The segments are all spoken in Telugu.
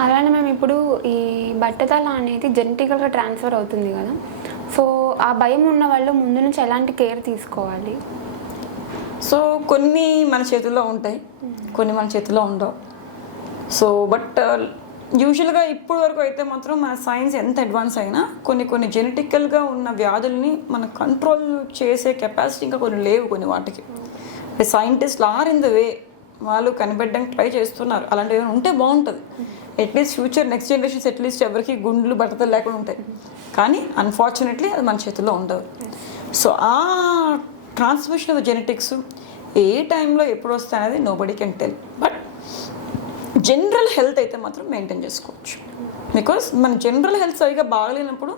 అలానే మేము ఇప్పుడు ఈ బట్టతల అనేది జెనెటికల్గా ట్రాన్స్ఫర్ అవుతుంది కదా, సో ఆ భయం ఉన్న వాళ్ళు ముందు నుంచి ఎలాంటి కేర్ తీసుకోవాలి? సో కొన్ని మన చేతుల్లో ఉంటాయి, కొన్ని మన చేతుల్లో ఉండవు. సో బట్ యూజువల్గా ఇప్పుడు వరకు అయితే మాత్రం మన సైన్స్ ఎంత అడ్వాన్స్ అయినా కొన్ని జెనెటికల్గా ఉన్న వ్యాధుల్ని మనం కంట్రోల్ చేసే కెపాసిటీ ఇంకా కొన్ని లేవు కొన్ని వాటికి. సైంటిస్ట్లు ఆర్ ఇన్ ద వే, వాళ్ళు కనిపెట్టడానికి ట్రై చేస్తున్నారు. అలాంటివి ఏమైనా ఉంటే బాగుంటుంది. At least future next generations at least ఎవరికి గుండెలు బట్టతలు లేకుండా ఉంటాయి. కానీ అన్ఫార్చునేట్లీ అది మన చేతుల్లో ఉండదు. సో ఆ ట్రాన్స్మిషన్ ఆఫ్ జెనెటిక్స్ ఏ టైంలో ఎప్పుడు వస్తాయి అనేది nobody can tell. But general health అయితే మాత్రం మెయింటైన్ చేసుకోవచ్చు. బికాస్ మన జనరల్ హెల్త్ సరిగా బాగలేనప్పుడు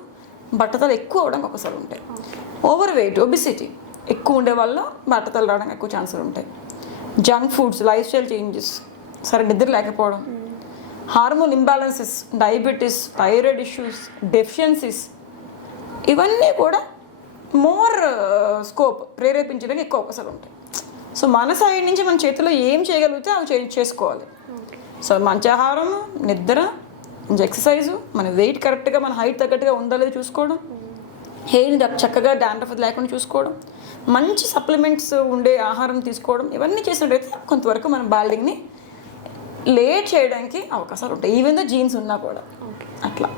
బట్టతలు ఎక్కువ అవడానికి ఒకసారి ఉంటాయి. ఓవర్ వెయిట్, ఒబిసిటీ ఎక్కువ ఉండే వల్ల బట్టతలు రావడానికి ఎక్కువ ఛాన్సులు ఉంటాయి. Junk foods, life style changes, సరే నిద్ర లేకపోవడం, hormone imbalances, diabetes, thyroid issues, deficiencies, ఇవన్నీ కూడా మోర్ స్కోప్ ప్రేరేపించడానికి ఎక్కువ అవకాశాలు ఉంటాయి. సో మన సైడ్ నుంచి మన చేతిలో ఏం చేయగలిగితే అవి చేసుకోవాలి. సో మంచి ఆహారం, నిద్ర, మంచి ఎక్సర్సైజు, మన వెయిట్ కరెక్ట్గా మన హైట్ తగ్గట్టుగా ఉందో లేదో చూసుకోవడం, హెయిర్ని చక్కగా డాండ్రఫ్ లేకుండా చూసుకోవడం, మంచి సప్లిమెంట్స్ ఉండే ఆహారం తీసుకోవడం, ఇవన్నీ చేసినట్టయితే కొంతవరకు మన బాల్డింగ్ని లేట్ చేయడానికి అవకాశాలు ఉంటాయి, ఈవెన్ దో జీన్స్ ఉన్నా కూడా. అట్లా